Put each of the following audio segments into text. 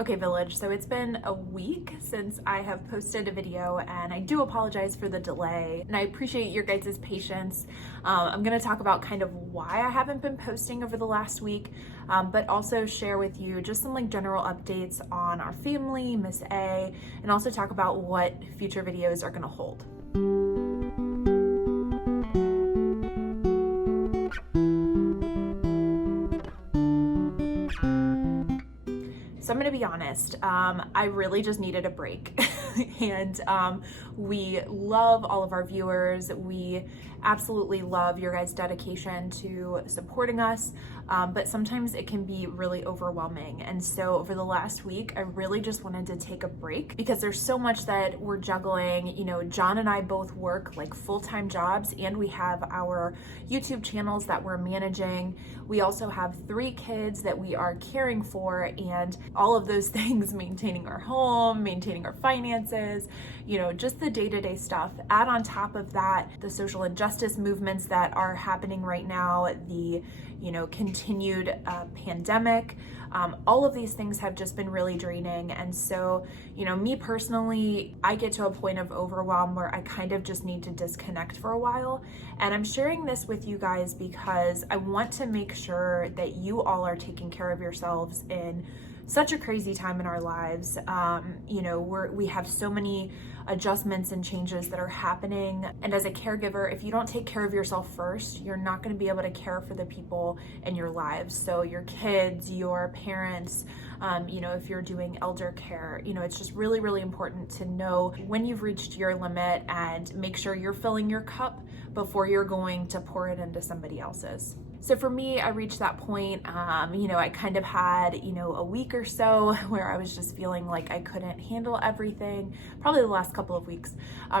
Okay, Village, so it's been a week since I have posted a video, and I do apologize for the delay, and I appreciate your guys' patience. I'm gonna talk about kind of why I haven't been posting over the last week, but also share with you just some general updates on our family, Miss A, and also talk about what future videos are gonna hold. So I'm gonna be honest, I really just needed a break. And we love all of our viewers. We absolutely love your guys' dedication to supporting us, but sometimes it can be really overwhelming. And so over the last week, I really just wanted to take a break because there's so much that we're juggling. You know, John and I both work full-time jobs, and we have our YouTube channels that we're managing. We also have 3 kids that we are caring for, and all of those things, maintaining our home, maintaining our finances, you know, just the day-to-day stuff. Add on top of that the social injustice movements that are happening right now, the, you know, continued pandemic. All of these things have just been really draining. And so, you know, me personally, I get to a point of overwhelm where I kind of just need to disconnect for a while. And I'm sharing this with you guys because I want to make sure that you all are taking care of yourselves in such a crazy time in our lives. You know, we have so many adjustments and changes that are happening. And as a caregiver, if you don't take care of yourself first, you're not going to be able to care for the people in your lives. So your kids, your parents, you know, if you're doing elder care, you know, it's just really, really important to know when you've reached your limit and make sure you're filling your cup before you're going to pour it into somebody else's. So for me, I reached that point, you know, I kind of had, you know, a week or so where I was just feeling like I couldn't handle everything. Probably the last couple of weeks,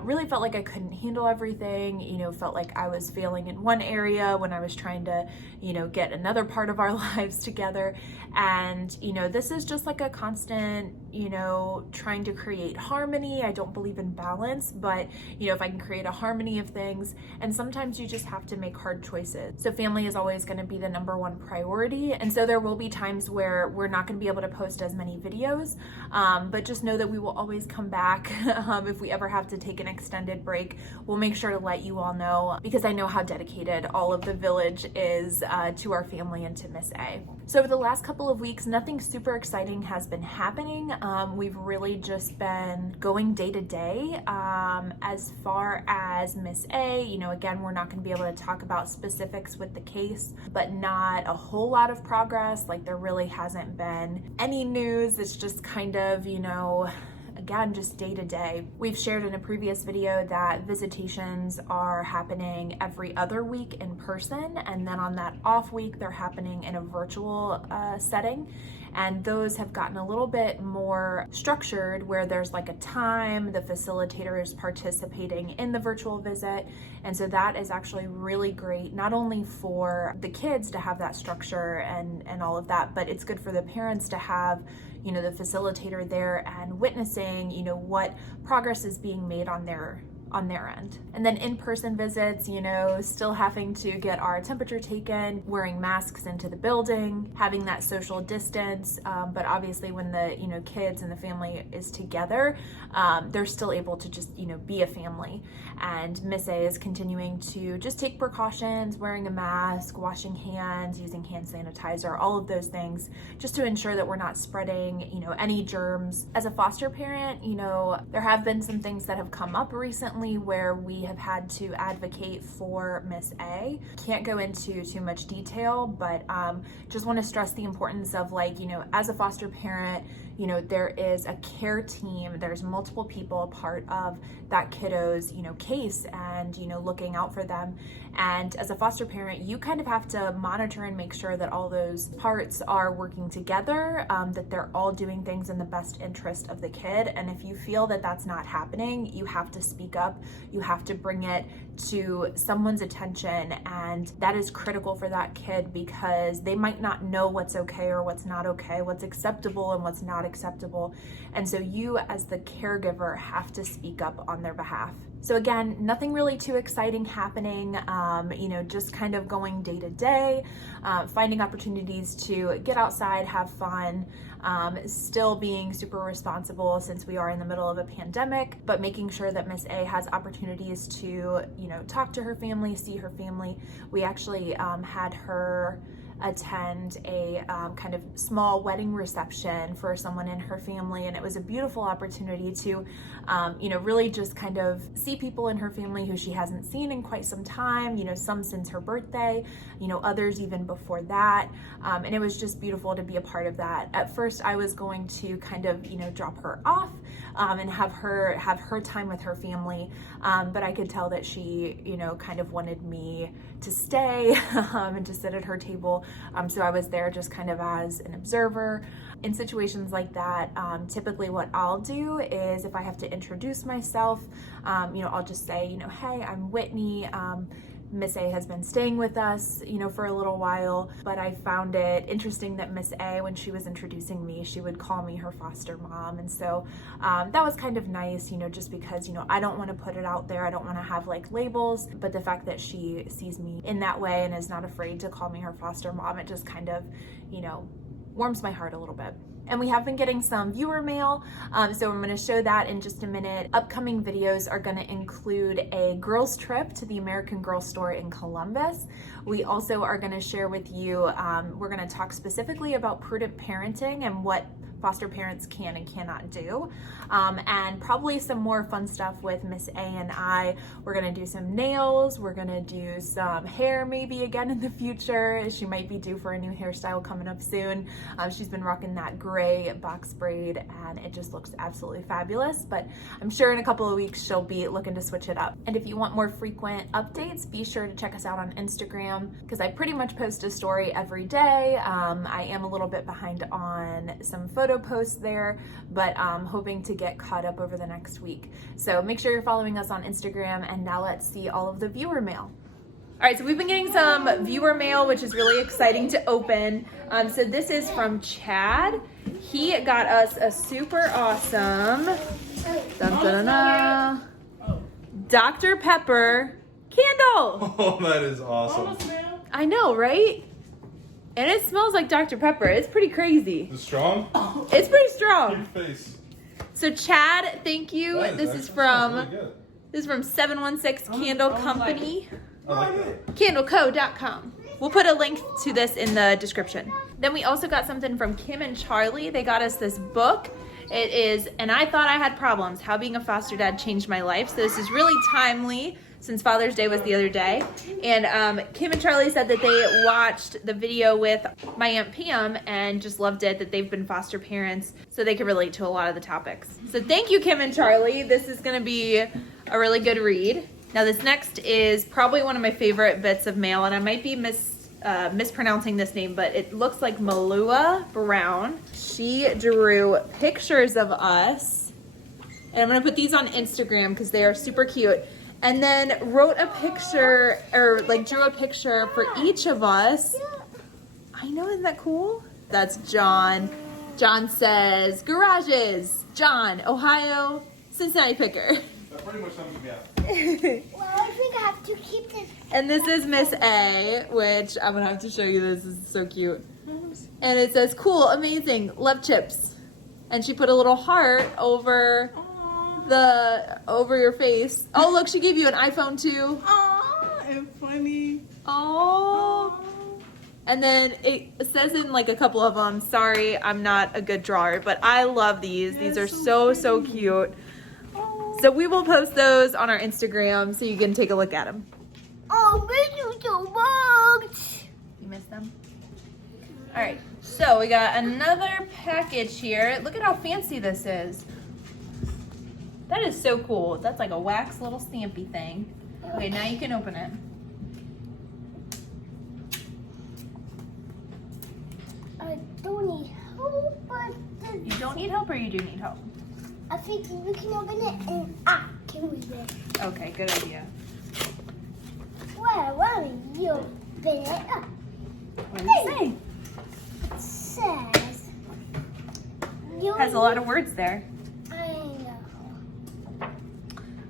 really felt like I couldn't handle everything, you know, felt like I was failing in one area when I was trying to, you know, get another part of our lives together. And, you know, this is just like a constant, you know, trying to create harmony. I don't believe in balance, but, you know, if I can create a harmony of things, and sometimes you just have to make hard choices. So family is always going to be the number one priority. And so there will be times where we're not going to be able to post as many videos, but just know that we will always come back. If we ever have to take an extended break, we'll make sure to let you all know, because I know how dedicated all of the village is to our family and to Miss A. So over the last couple of weeks, nothing super exciting has been happening. We've really just been going day to day. As far as Miss A, you know, again, we're not going to be able to talk about specifics with the case, but not a whole lot of progress. Like, there really hasn't been any news. It's just kind of, you know, again, just day to day. We've shared in a previous video that visitations are happening every other week in person, and then on that off week, they're happening in a virtual setting. And those have gotten a little bit more structured, where there's like a time, the facilitator is participating in the virtual visit. And so that is actually really great, not only for the kids to have that structure and all of that, but it's good for the parents to have, you know, the facilitator there and witnessing, you know, what progress is being made on their end. And then in-person visits, you know, still having to get our temperature taken, wearing masks into the building, having that social distance, but obviously when the, you know, kids and the family is together, they're still able to just, you know, be a family. And Miss A is continuing to just take precautions, wearing a mask, washing hands, using hand sanitizer, all of those things, just to ensure that we're not spreading, you know, any germs. As a foster parent, you know, there have been some things that have come up recently where we have had to advocate for Miss A. Can't go into too much detail, but just want to stress the importance of, like, you know, as a foster parent, you know, there is a care team, there's multiple people a part of that kiddo's, you know, case, and, you know, looking out for them. And as a foster parent, you kind of have to monitor and make sure that all those parts are working together, that they're all doing things in the best interest of the kid. And if you feel that that's not happening, you have to speak up, you have to bring it to someone's attention. And that is critical for that kid, because they might not know what's okay or what's not okay, what's acceptable and what's not acceptable. And so you as the caregiver have to speak up on their behalf. So again, nothing really too exciting happening, you know, just kind of going day to day, finding opportunities to get outside, have fun, still being super responsible since we are in the middle of a pandemic, but making sure that Miss A has opportunities to, you know, talk to her family, see her family. We actually had her attend a kind of small wedding reception for someone in her family, and it was a beautiful opportunity to you know, really just kind of see people in her family who she hasn't seen in quite some time, you know, some since her birthday, you know, others even before that, and it was just beautiful to be a part of that. At first I was going to kind of, you know, drop her off and have her time with her family, but I could tell that she, you know, kind of wanted me to stay and to sit at her table. So I was there just kind of as an observer. In situations like that, typically what I'll do is, if I have to introduce myself, you know, I'll just say, you know, hey, I'm Whitney. Miss A has been staying with us, you know, for a little while, but I found it interesting that Miss A, when she was introducing me, she would call me her foster mom. And so that was kind of nice, you know, just because, you know, I don't want to put it out there. I don't want to have like labels, but the fact that she sees me in that way and is not afraid to call me her foster mom, it just kind of, you know, warms my heart a little bit. And we have been getting some viewer mail, so I'm going to show that in just a minute. Upcoming videos are going to include a girls trip to the American Girl store in Columbus. We also are going to share with you, we're going to talk specifically about prudent parenting and what foster parents can and cannot do, and probably some more fun stuff with Miss A and I. We're gonna do some nails, we're gonna do some hair maybe again in the future. She might be due for a new hairstyle coming up soon. She's been rocking that gray box braid and it just looks absolutely fabulous, but I'm sure in a couple of weeks she'll be looking to switch it up. And if you want more frequent updates, be sure to check us out on Instagram, because I pretty much post a story every day. I am a little bit behind on some photo posts there, but hoping to get caught up over the next week. So make sure you're following us on Instagram, and now let's see all of the viewer mail. All right, so we've been getting some viewer mail, which is really exciting to open. So this is from Chad. He got us a super awesome Dr. Pepper candle. Oh, that is awesome. I know, right? And it smells like Dr. Pepper. It's pretty crazy. Is it strong? It's pretty strong. Your face. So Chad, thank you. This is from 716 Candle Company. I like that. Candleco.com. We'll put a link to this in the description. Then we also got something from Kim and Charlie. They got us this book. It is And I Thought I Had Problems, How Being a Foster Dad Changed My Life. So this is really timely, since Father's Day was the other day. And Kim and Charlie said that they watched the video with my Aunt Pam and just loved it, that they've been foster parents, so they could relate to a lot of the topics. So thank you, Kim and Charlie. This is gonna be a really good read. Now this next is probably one of my favorite bits of mail, and I might be mispronouncing this name, but it looks like Malua Brown. She drew pictures of us, and I'm gonna put these on Instagram because they are super cute. And then wrote a picture, or like drew a picture for each of us. I know, isn't that cool? That's John. John says, garages, John, Ohio, Cincinnati picker. That pretty much sums me up. Well, I think I have to keep this. And this is Miss A, which I'm gonna have to show you this. This is so cute. And it says, cool, amazing, love chips. And she put a little heart over your face. Oh, look, she gave you an iPhone too. Aw, and funny. Oh. And then it says in like a couple of them, sorry, I'm not a good drawer, but I love these. These are so cute. So we will post those on our Instagram so you can take a look at them. Oh, thank you so much. You missed them? All right, so we got another package here. Look at how fancy this is. That is so cool. That's like a wax little stampy thing. Okay, now you can open it. I don't need help, but You don't need help, or you do need help? I think we can open it and can we read it? Okay, good idea. Well, why don't you open it up? What does it say? It says. It has a lot of words there. I know.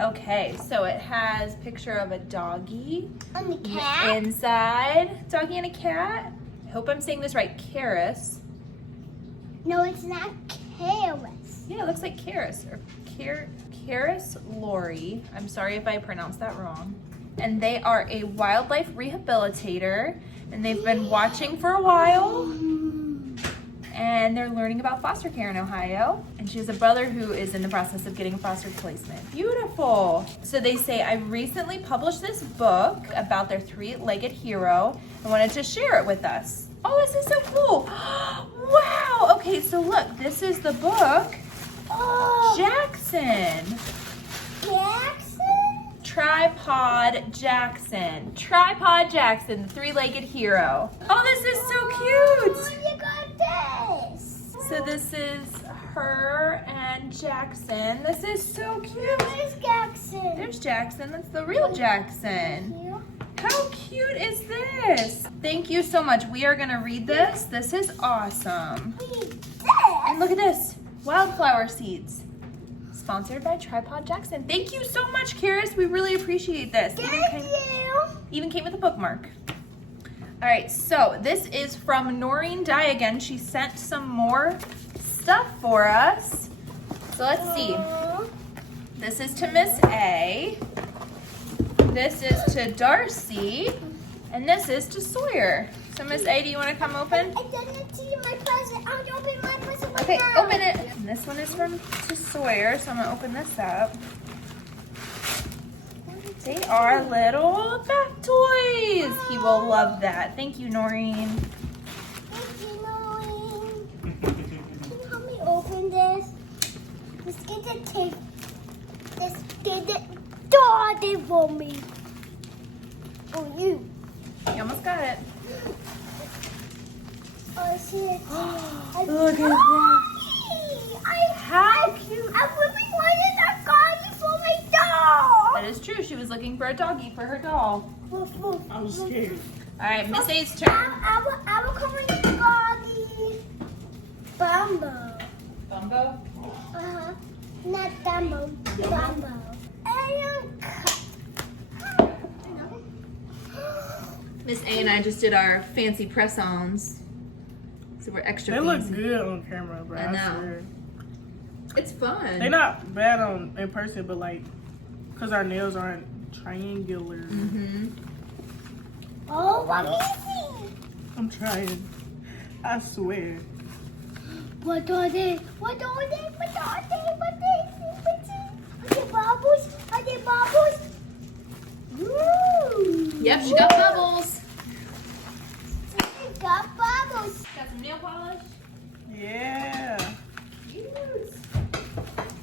Okay, so it has a picture of a doggy. And the cat. Inside, doggy and a cat. I hope I'm saying this right. Karis. No, it's not Karis. Yeah, it looks like Karis or Karis Lori. I'm sorry if I pronounced that wrong. And they are a wildlife rehabilitator, and they've been watching for a while. And they're learning about foster care in Ohio. And she has a brother who is in the process of getting a foster placement. Beautiful. So they say, I recently published this book about their three-legged hero and wanted to share it with us. Oh, this is so cool. Wow. Okay, so look, this is the book. Oh, Jackson. Jackson? Tripod Jackson. Tripod Jackson, the three-legged hero. Oh, this is so cute. Oh, you got this. So this is her and Jackson. This is so cute. Where's Jackson? There's Jackson. That's the real Jackson. Here. How cute is this? Thank you so much. We are going to read this. This is awesome. Read this. And look at this. Wildflower seeds. Sponsored by Tripod Jackson. Thank you so much, Karis. We really appreciate this. Thank you. Even came with a bookmark. All right, so this is from Noreen Dye again. She sent some more stuff for us. So let's see. This is to Miss A. This is to Darcy. And this is to Sawyer. So Miss A, do you want to come open? I didn't see my present. I'm gonna open my present right Okay, now. open it. And this one is from to Sawyer, so I'm gonna open this up. They are little bath toys. He will love that. Thank you, Noreen. Thank you, Noreen. Can you help me open this? Let's get the tape. Let's get the door for me. Oh, you. You almost got it. Oh, see it. Look at that. How cute. I really wanted a doggy for my doll. That is true. She was looking for a doggy for her doll. I was scared. All right, Miss A's turn. I will cover the doggy. Bumbo. Bumbo. Uh-huh. Not Dumbo. Bumbo. Miss A and I just did our fancy press-ons. So we're extra They look fancy. good on camera, bro. I I know. swear. It's fun. They're not bad in person, but like, cause our nails aren't triangular. Mm-hmm. Oh, amazing. I'm trying. I swear. What are they? What are they? What are they? What are they? Are they bubbles? Are they bubbles? Woo! Yep, she got bubbles. They got bubbles. Got some nail polish. Yeah. Cute.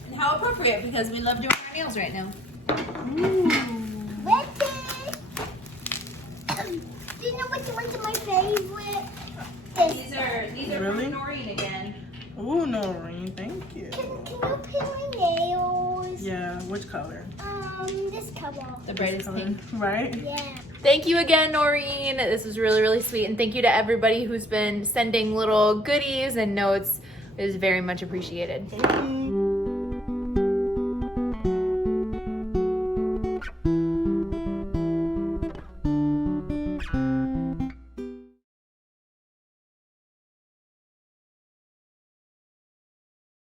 And how appropriate, because we love doing our nails right now. Ooh. Ready? Do you know which one's my favorite? These are Really? from Noreen again. Ooh, Noreen, thank you. Can you paint my nails? Yeah, which color? This color. The brightest Color, pink. right? Yeah. Thank you again, Noreen. This was really, really sweet. And thank you to everybody who's been sending little goodies and notes. It is very much appreciated. Thank you.